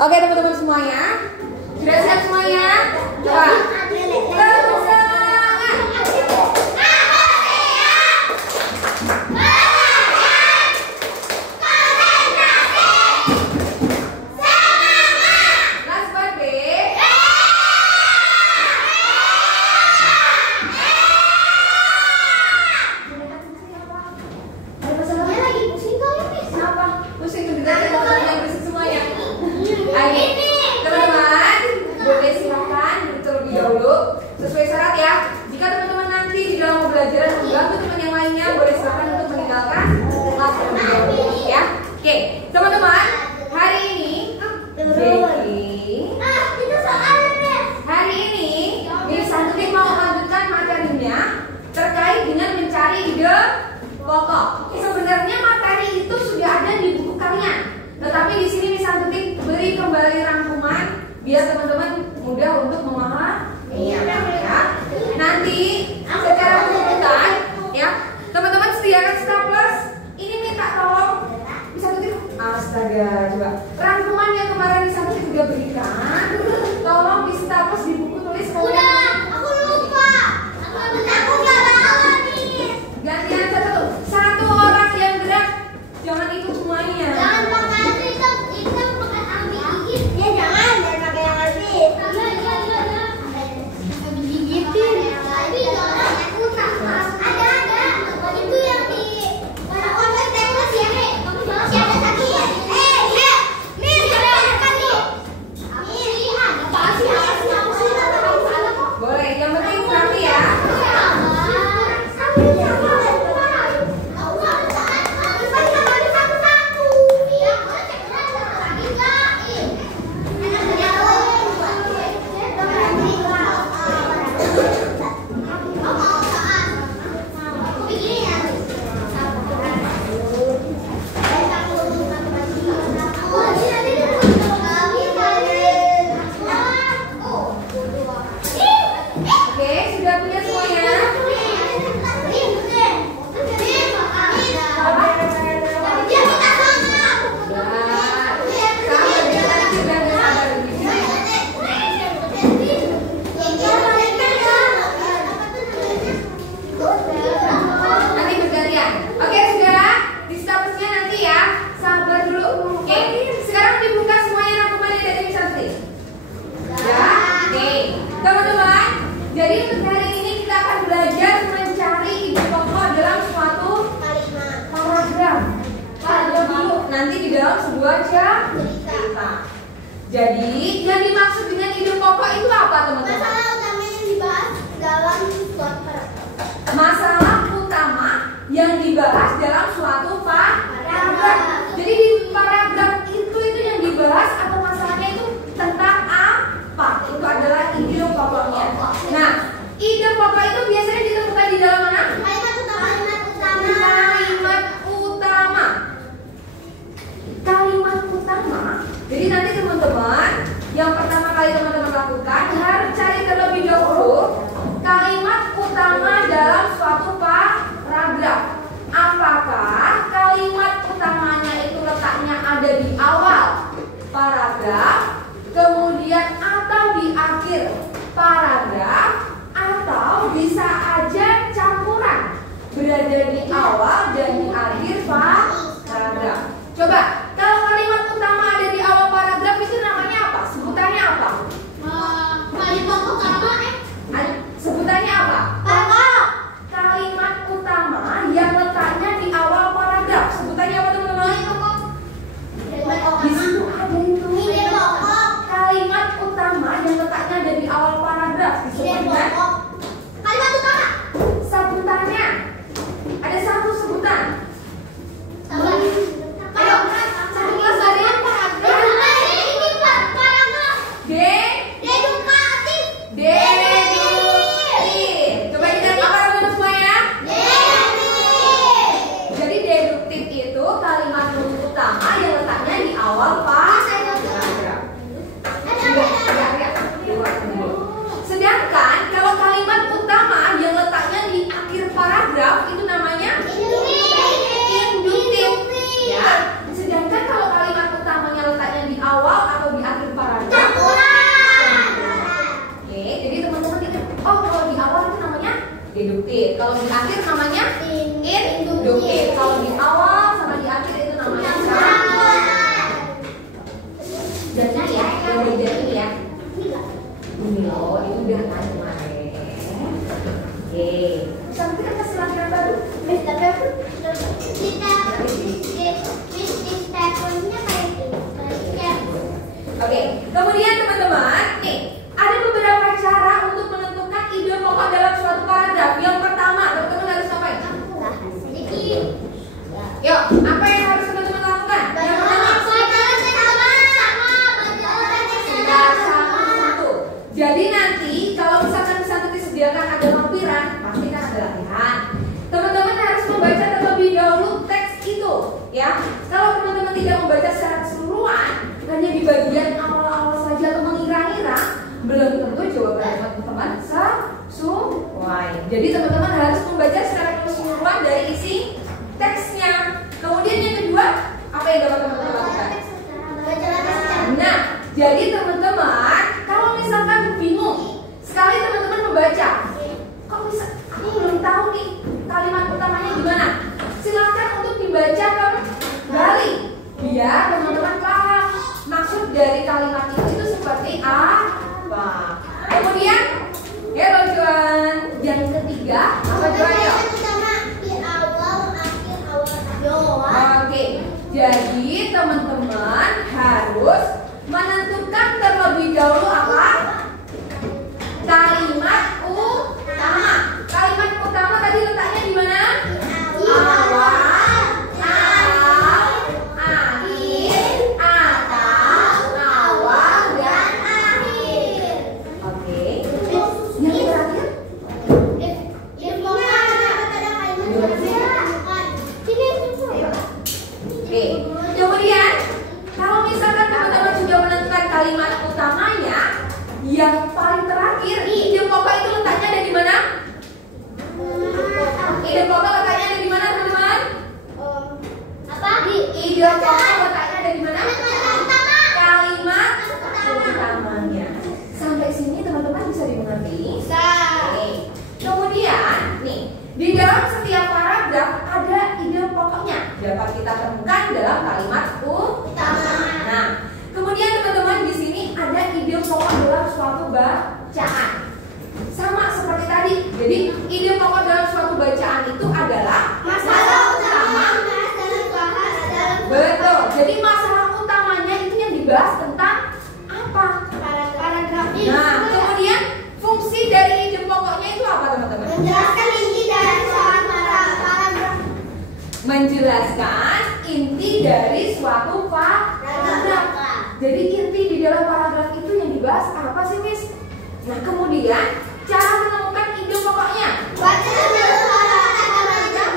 Oke teman-teman semuanya, sudah siap semuanya? Coba. Sesuai syarat ya. Jika teman-teman nanti di dalam pembelajaran mengganggu teman yang lainnya, boleh silakan untuk meninggalkan kelas terlebih dahulu ya. Oke, teman-teman, hari ini Miss Santuti mau melanjutkan materinya terkait dengan mencari ide pokok. Sebenarnya materi itu sudah ada di buku kalian, tetapi di sini Miss Santuti beri kembali rangkuman biar teman-teman mudah untuk memahami. Iya, ya. Nanti secara urutan ya, teman-teman sediakan staples. Ini minta tolong bisa tutup. Astaga, coba rangkuman yang kemarin bisa tutup juga berikan. Tolong di staples di buku tulis. Udah, aku lupa. Aku nggak bawa nih. Gantian satu orang yang gerak, jangan ikut semuanya. Jangan pakai itu pakai ambil gigit. Ya jangan pakai yang asli. Itu yang di mana orang tewas ya nih. Siapa tadi ya? Nih kan nih. Boleh, yang penting rapi ya. Jadi, yang dimaksud dengan ide pokok itu apa, teman-teman? Masalah utama yang dibahas dalam suatu paragraf. Masalah utama yang dibahas dalam suatu paragraf. Jadi di paragraf itu yang dibahas atau masalahnya itu tentang apa? Itu adalah ide pokoknya. Nah, ide pokok itu biasanya ditemukan di dalam mana? Kalimat utama. Kalimat utama. Jadi nanti teman-teman, yang pertama kali teman-teman lakukan harus cari terlebih dahulu kalimat utama dalam suatu paragraf. Apakah kalimat utamanya itu letaknya ada di awal paragraf, kemudian atau di akhir paragraf, atau bisa aja campuran berada di awal dan di akhir paragraf. Coba, kalau kalimat utama ada di awal paragraf itu namanya apa? Sebutannya apa? Kalimat utama Sebutannya apa? pokok. Kalimat utama yang letaknya di awal paragraf. Sebutannya apa, teman-teman? Di situ ada itu. Ide pokok. Kalimat utama yang letaknya ada di awal paragraf disebut dengan Kalimat utama. sebutannya. Ada satu sebutan Oke, kemudian teman-teman, nih ada beberapa cara untuk menentukan ide pokok dalam suatu paragraf. Yang pertama, teman-teman harus ngapain? Yuk, apa yang harus teman-teman lakukan? Yang pertama, satu. Jadi nanti kalau misalkan di sana disediakan ada lampiran, pasti kan ada latihan. Teman-teman harus membaca terlebih dahulu teks itu, ya. Kalau teman-teman tidak membaca secara keseluruhan, hanya di bagian awal-awal saja atau mengira-ngira, belum tentu jawaban teman-teman sesuai. Jadi teman-teman harus membaca secara keseluruhan dari isi teksnya. Kemudian yang kedua, apa yang dapat teman-teman lakukan? Nah, jadi teman-teman, kalau misalkan bingung sekali teman-teman membaca, kok bisa? Aku belum tahu nih kalimat utamanya gimana. Silakan untuk dibaca kembali, biar teman-teman paham maksud dari kalimat itu seperti apa. Kemudian, hello Joan. Yang ketiga, apa Joan? Oke, jadi teman-teman harus menentukan terlebih dahulu apa? Kalimat utama. Kalimat utama tadi letaknya di mana? Awal, akhir, atau awal dan akhir. Oke. Yang terakhir? Oke. Kemudian kalau misalkan teman-teman sudah menentukan kalimat utamanya, yang paling terakhir ide pokok itu letaknya ada di mana? Ide pokok letaknya ada di mana teman-teman? Ide pokok letaknya ada di mana? Kalimat utamanya. Sampai sini teman-teman bisa dimengerti? Oke. Kemudian nih, di dalam setiap paragraf ada ide pokoknya, dapat kita temukan dalam kalimat utama. Nah, kemudian teman-teman di sini ada ide pokok dalam suatu bacaan. Sama seperti tadi. Jadi ide pokok dalam suatu bacaan itu adalah masalah utama. Betul. Jadi masalah utamanya itu yang dibahas tentang apa? Paragraf. Nah, kemudian fungsi dari ide pokoknya itu apa teman-teman? Menjelaskan inti dari suatu paragraf. Menjelaskan inti dari suatu paragraf. Jadi inti di dalam paragraf itu yang dibahas apa sih, Miss? Nah, kemudian cara menemukan ide pokoknya. Baca dulu paragraf.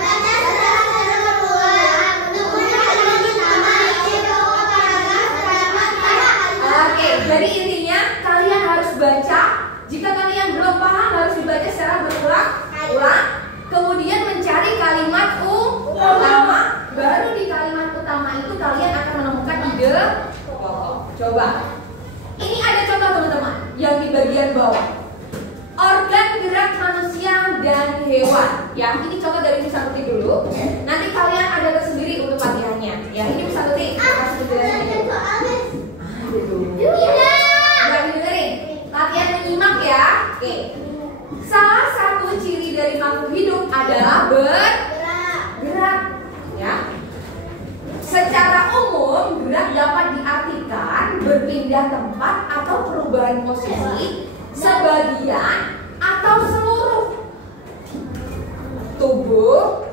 Baca secara berulang. Menemukan inti utama ide pokok paragraf. Oke, jadi intinya kalian harus baca. Jika kalian belum paham harus dibaca secara berulang-ulang. Kemudian mencari kalimat utama. Baru di kalimat utama itu kalian akan menemukan ide pokok. Coba. Ini ada contoh teman-teman yang di bagian bawah. Organ gerak manusia dan hewan. Ya, ini contoh dari Miss Santuti dulu. Nanti kalian ada tersendiri untuk latihannya. Ya, ini Miss Santuti kasih penjelasannya. Enggak didengerin. Latihan menyimak ya. Oke. Salah satu ciri dari makhluk hidup adalah bergerak. Ya. Secara umum, gerak dapat diartikan berpindah tempat atau perubahan posisi, sebagian atau seluruh tubuh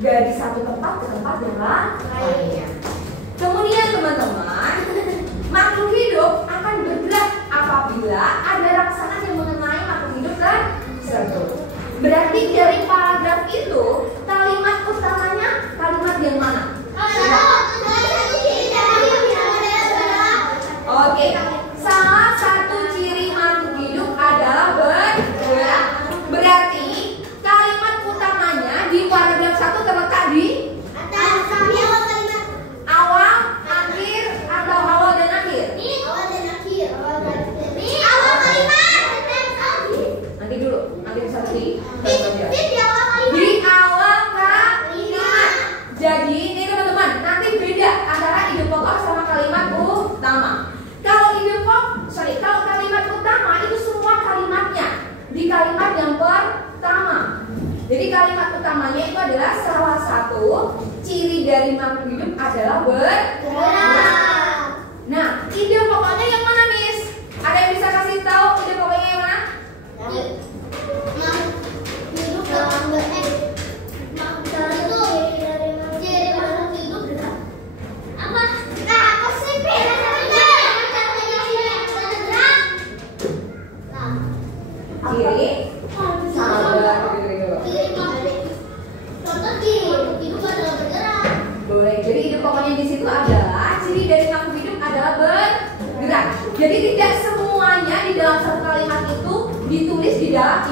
dari satu tempat ke tempat yang lainnya. Kemudian teman-teman, makhluk hidup akan bergerak apabila ada rangsangan yang mengenai makhluk hidup tersebut. Berarti dari paragraf itu kalimat utamanya kalimat yang mana? Oke, salah satu ciri makhluk hidup adalah bergerak. Berarti kalimat utamanya di paragraf 1 terletak di awal, akhir, atau awal dan akhir. Nanti dulu, nanti bisa di awal kalimat. Jadi ini teman-teman, nanti beda antara ide pokok sama kalimat utama. Kalau kalimat utama itu semua kalimatnya di kalimat yang pertama. Jadi kalimat utamanya itu adalah salah satu ciri dari makhluk hidup adalah bergerak. Nah,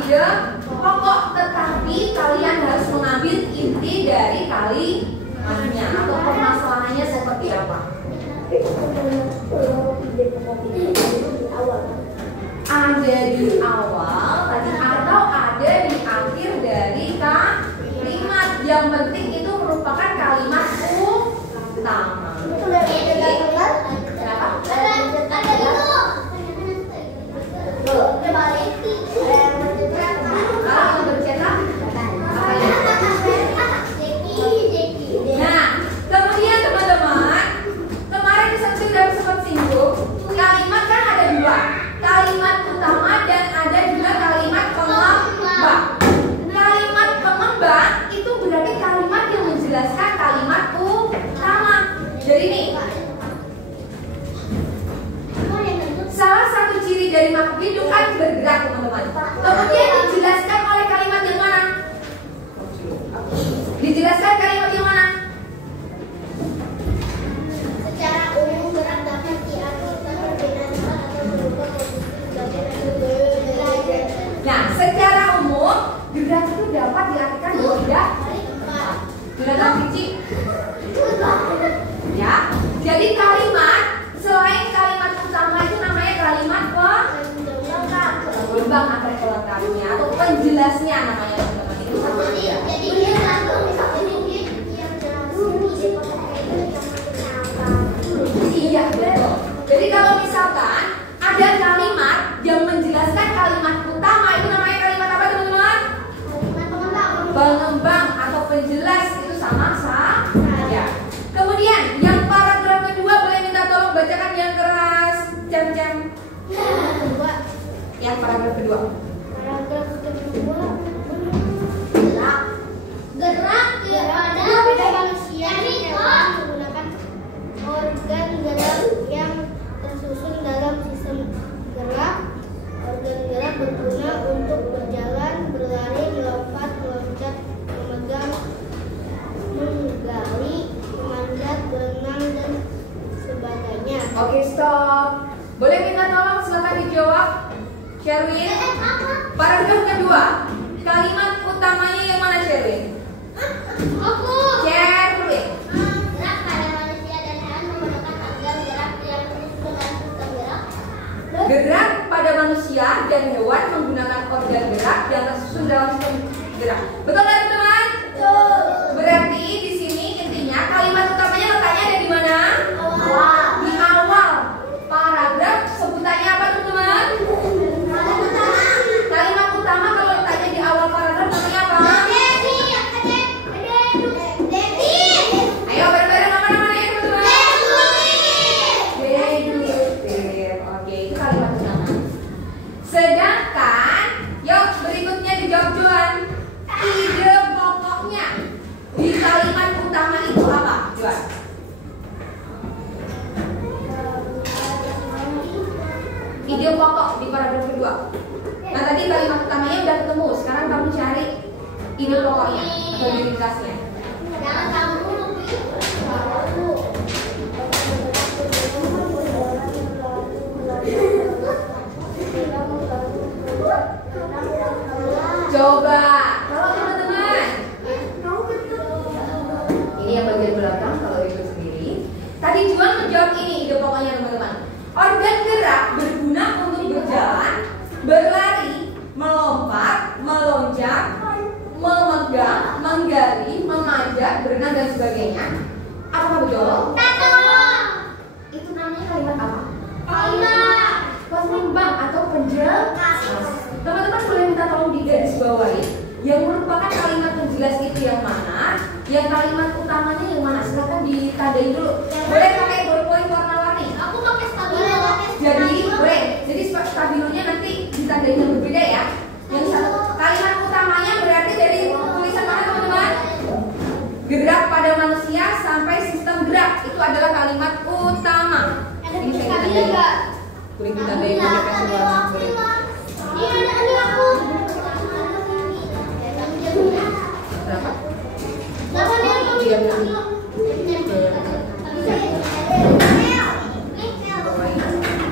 ide pokok, tetapi kalian harus mengambil inti dari kalimatnya atau permasalahannya seperti apa. Ada di awal tadi atau ada di akhir dari kalimat. Yang penting itu merupakan kalimat utama. Nah, kemudian teman-teman, kemarin saya sudah sempat singgung, kalimat kan ada dua, kalimat utama dan ada juga kalimat pengembang. Kalimat pengembang itu berarti kalimat yang menjelaskan kalimat utama. Jadi nih, salah satu ciri dari makhluk hidup kan bergerak, teman-teman. Kemudian dijelaskan oleh kalimat yang mana? Dijelaskan kalimat yang mana? Secara umum gerak dapat diartikan perbedaan atau berupa posisi sebagai belajar. Nah, secara umum gerak itu dapat diartikan dua tidak. Sudah tahu Cici? Ya. Jadi kalimat selain kalimat utama itu namanya kalimat pengembang atau pelengkapnya atau penjelasnya namanya teman-teman. Itu sama aja. Jadi dia langsung ini yang Iya, betul. Jadi kalau misalkan ada kalimat yang menjelaskan kalimat utama itu namanya kalimat apa teman-teman? Pengembang atau penjelas, itu sama saja. Kemudian yang paragraf kedua boleh minta tolong bacakan yang keras, cem-cem. Yang paragraf kedua. Gerak pada manusia menggunakan organ gerak yang tersusun dalam sistem gerak. Organ gerak berguna untuk berjalan, berlari, melompat, meloncat, memegang, menggali, memanjat, berenang, dan sebagainya. Oke, stop. Boleh minta tolong silakan dijawab. Sherwin. Paragraf kedua. Kalimat utamanya yang mana, Sherwin? Aku. Sherwin. Gerak pada manusia dan hewan menggunakan organ gerak yang tersusun dalam sistem gerak. Gerak pada manusia dan hewan menggunakan organ gerak yang tersusun dalam sistem gerak. Betul nggak teman-teman? Betul. Berarti di sini intinya kalimat utamanya letaknya ada di mana? Awal. Di awal paragraf. Sebutannya apa teman-teman? Kalimat utama kalau letaknya di awal paragraf namanya apa? Ayo bareng-bareng apa namanya teman-teman? Deduktif. Oke, itu kalimat utama. Sedangkan, yuk berikutnya dijawab Juan. Ide pokoknya di kalimat utama itu apa, Juan? Ide pokok di paragraf kedua. Nah tadi kalimat utamanya udah ketemu. Sekarang kamu cari ide pokoknya atau ide ringkasnya. Jangan kamu Coba, kalau teman-teman, ini yang bagian belakang kalau ikut sendiri. Tadi Juan menjawab ini ide pokoknya teman-teman. Organ gerak berguna untuk berjalan, berlari, melompat, meloncat, memegang, menggali, memanjat, berenang dan sebagainya. Apakah betul? Itu namanya kalimat apa? Pengembang atau penjelas. Teman-teman boleh minta tolong di garis bawahi yang merupakan kalimat penjelas itu yang mana, yang kalimat utamanya yang mana. Silakan ditandain dulu. Boleh pakai ballpoint warna-warni. Aku pakai stabilo. Jadi boleh. Jadi stabilonya nanti ditandain yang berbeda ya. Yang satu kalimat utamanya berarti dari tulisan mana teman-teman? Gerak pada manusia sampai sistem gerak itu adalah kalimat utama. Ini saya tandain. Boleh ditandain pakai pensil warna. Boleh. Ini aku. Berapa? 13.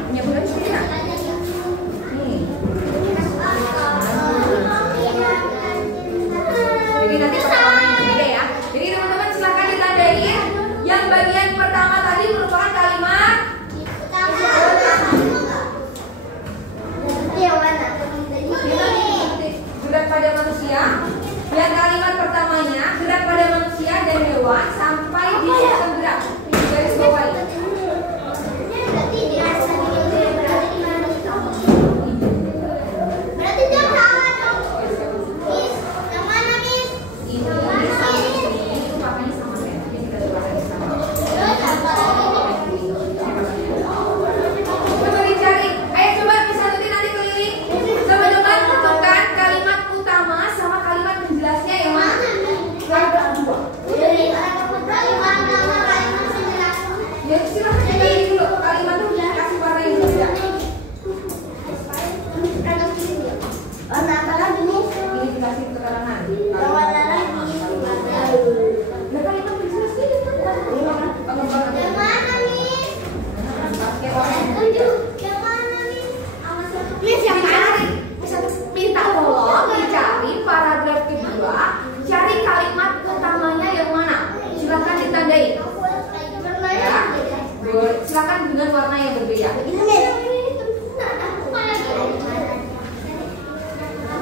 Punya bulan sendiri nggak? Nih. kalimat tuh kasih warna yang berbeda. Warna apa lagi nih? Ini dikasih keterangan. Warna lagi. Nah, kalimat berjelas ini kan? Pengembangan. Yang mana nih? Pakai Yang mana nih? Miss yang mana? Minta tolong dicari paragraf kedua, cari kalimat utamanya yang mana. Silakan ditandai. Ya, boleh. Silakan dengan warna yang berbeda.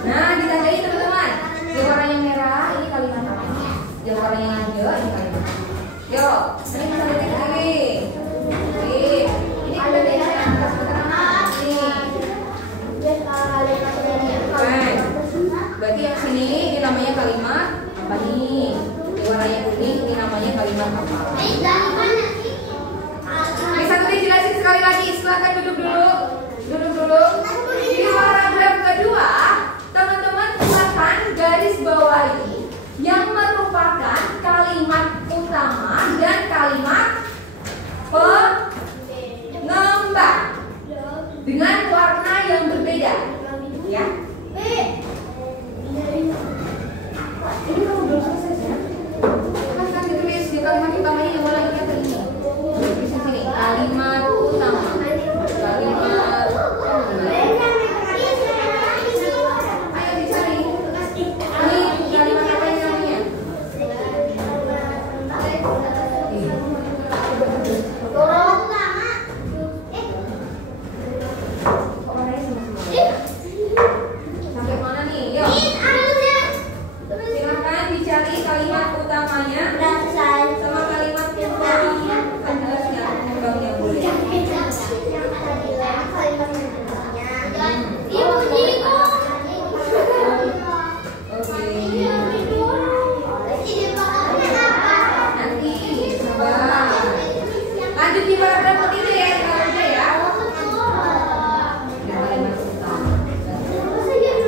Nah, ditandai teman-teman. Yang warna yang merah ini kalimat apa? Yang warna yang hijau ini kalimat apa? Yuk, ini kita lihat lagi. Ini ada di atas keterangan ini. Berarti yang sini ini namanya kalimat apa nih? Yang warna yang kuning ini namanya kalimat apa? Bisa dijelasin sekali lagi. Silakan duduk dulu. Duduk dulu. Di paragraf kedua, teman-teman silakan garis bawahi yang merupakan kalimat utama dan kalimat pengembang dengan warna yang berbeda. Ya. Ini kamu belum selesai ya? Kan ditulis di kalimat utamanya yang mana kita tadi. Di sini kalimat utama. Kalimat ayo dicari. Ini kalimat apa yang namanya? Sampai mana nih? Yuk. Silakan dicari kalimat utamanya sama kalimat pengembangnya. Kan jelasnya pengembangnya boleh. Nanti sabar. Lanjut di paragraf ketiga ya, kalau udah ya. Kalimat utama. Disingkat.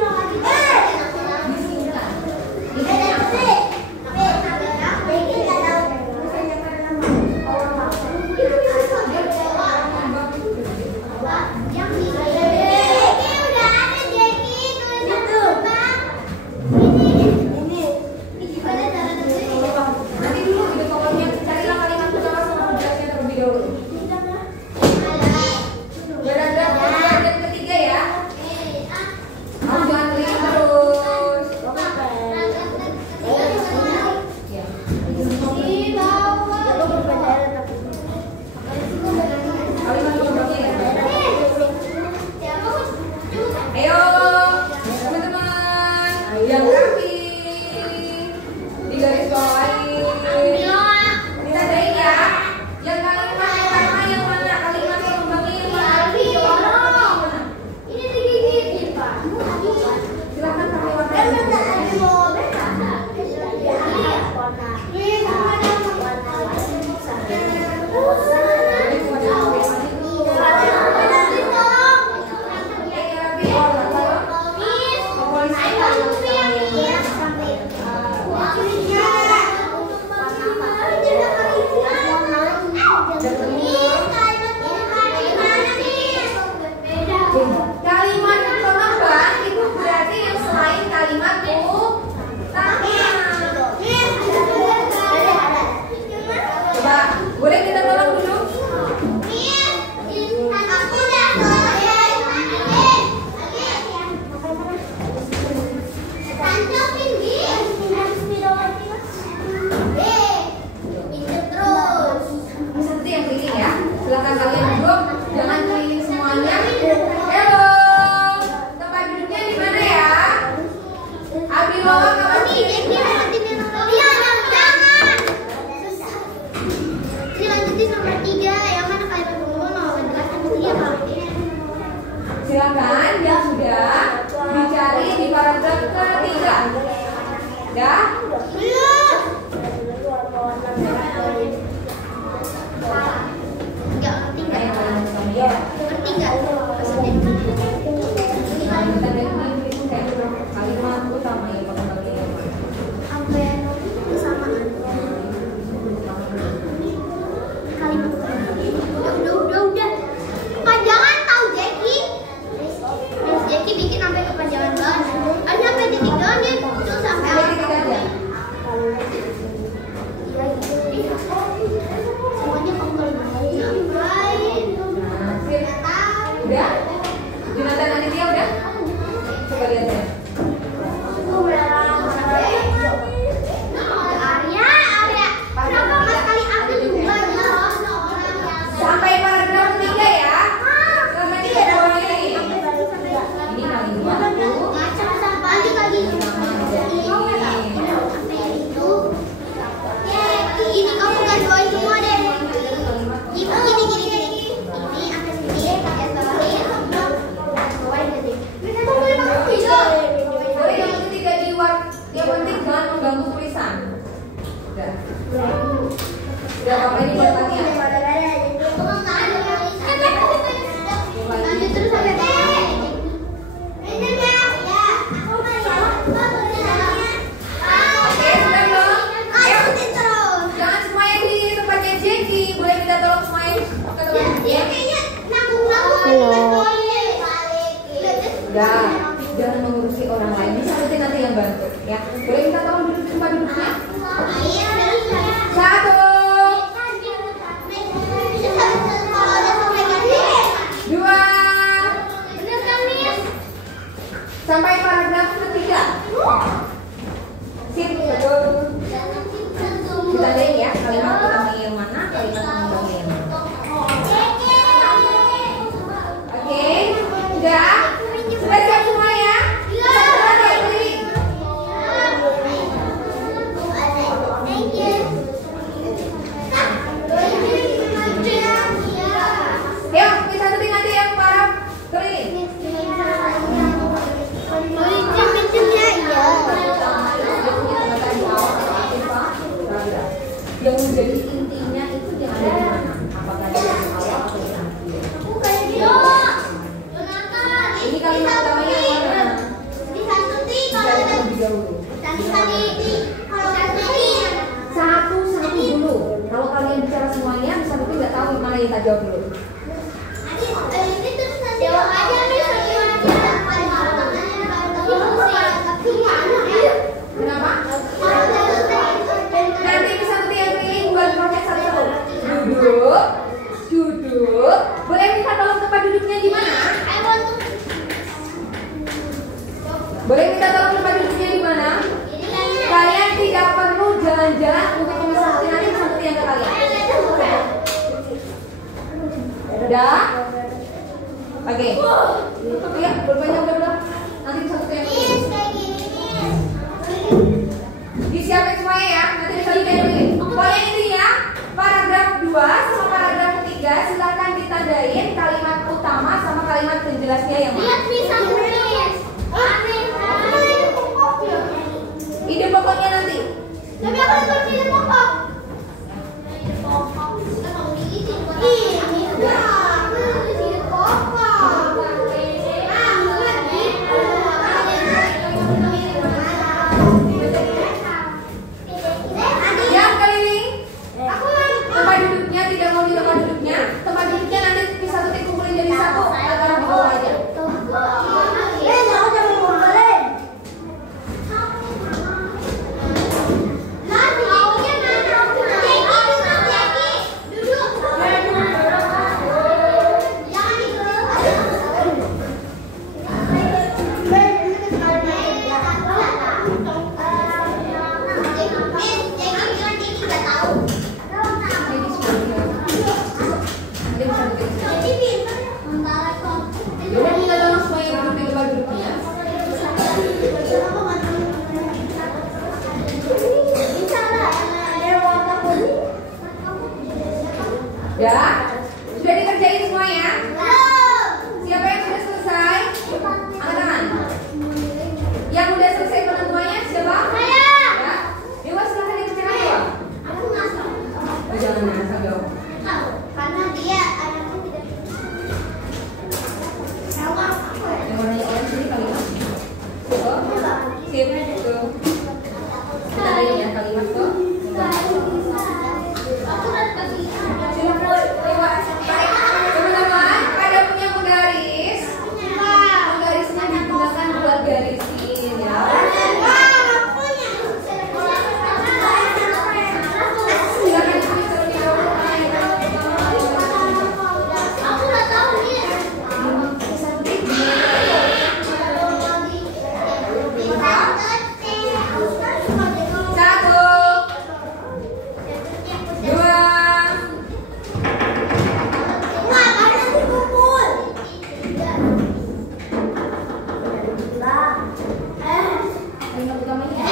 Nanti dulu di pokoknya carilah kalimat utama sama penjelasannya terlebih dahulu. Paragraf kedua dan ketiga ya. Kamu jangan keliling terus. Ya. Kalimat pengembangnya ya. Ayo teman-teman yang rapi di garis bawahi. Ditandai ya. Yang kalimat utama yang mana? Kalimat pengembangnya yang mana? Silakan pakai warna yang berbeda. Kalimat pengembang itu berarti yang selain kalimat utama. Coba, boleh kita tolong dulu? Satu yang keliling ya. Silakan kalian duduk, jangan keliling semuanya. Halo, tempat duduknya di mana ya? Ambil lowong apa sih? Silakan yang sudah dicari di paragraf ketiga. Ya? Ayo kalian semuanya. Kalimat utama yang pengembangnya yang mana? Kalimat udah jawab dulu. Jawab aja nih Kenapa? Nanti bisa nanti yang pilih buat pakai satu-satu. Duduk. Boleh minta tolong tempat duduknya di mana? Boleh minta tolong tempat duduknya di mana? Kalian tidak perlu jalan-jalan untuk memesan nanti seperti yang ke kalian. Udah? Oke. Ya, pulpennya udah. Nanti bisa satu yang disiapin semuanya ya. Nanti bisa dipilih. Pokoknya intinya paragraf 2 sama paragraf 3 silakan ditandain kalimat utama sama kalimat penjelasnya yang mana. Ide pokoknya nanti. Tapi aku udah ide pokok. Yang keliling. Tempat duduknya tidak mau di tempat duduknya. Tempat duduknya nanti bisa tutup kumpulin jadi satu atau di bawah aja. Boleh minta tolong semuanya duduk di tempat duduknya. Ya, sudah dikerjain semuanya. Siapa yang sudah selesai? Angkat tangan. Yang udah selesai penentuannya siapa? Ya. Dewa silahkan dikerjakan ya. Oh, jangan ngasal dong. Karena dia anaknya tidak. Yang warnanya orange ini kalimat. Oh, sip tuh. Kita ada ya kalimat tuh. Teman-teman, pada punya penggaris. Penggarisnya digunakan buat garisin ya. Silakan ditulis terlebih dahulu. Satu, dua, kalimat utamanya.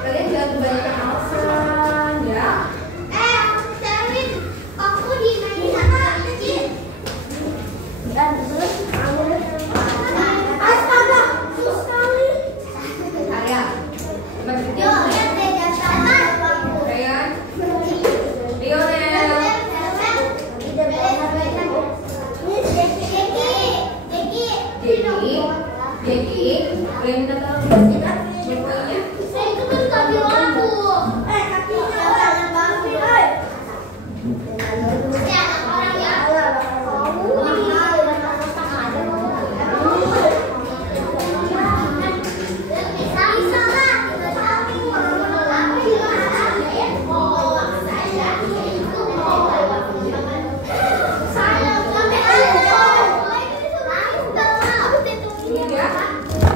Kalian jangan kebanyakan alasan ya. Arya, Ryan, Lionel, Jeki, boleh minta tolong dibersihkan bukunya. Ini dia.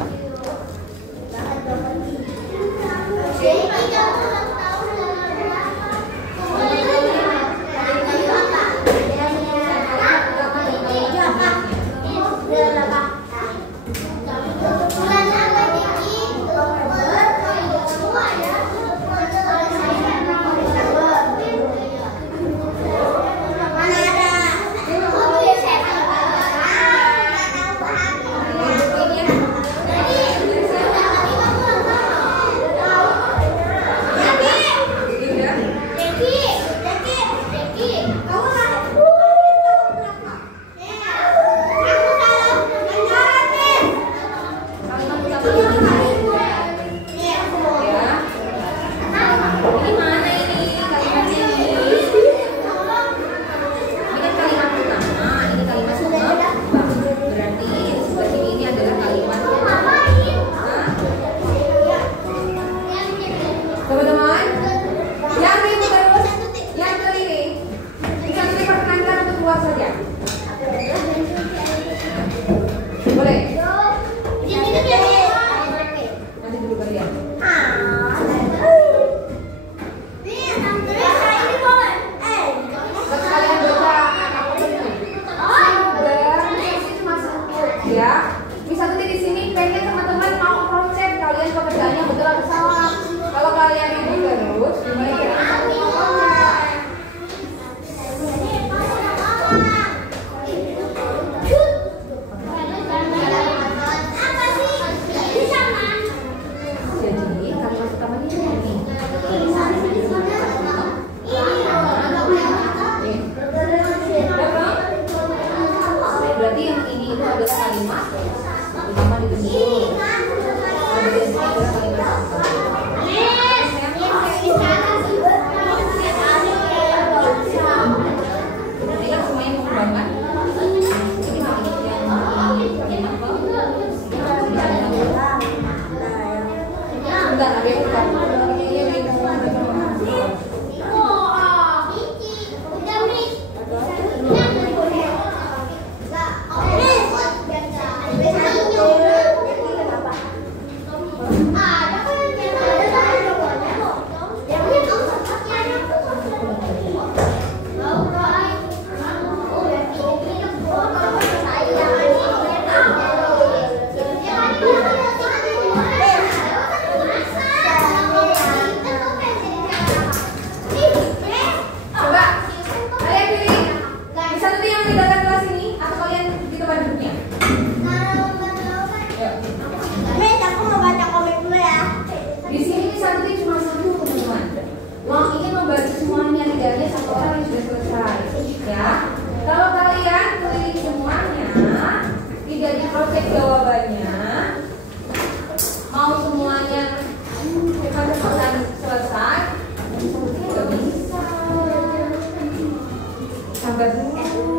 Bentar, ada yang buka. Project jawabannya mau semuanya cepet-cepetan selesai nggak bisa, sabar dulu.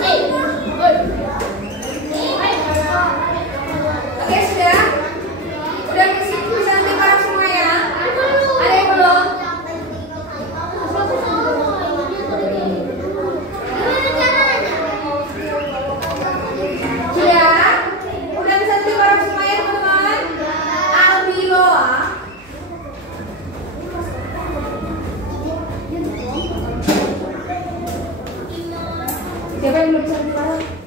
Kalimat pertamanya siapa yang belum bisa bicara?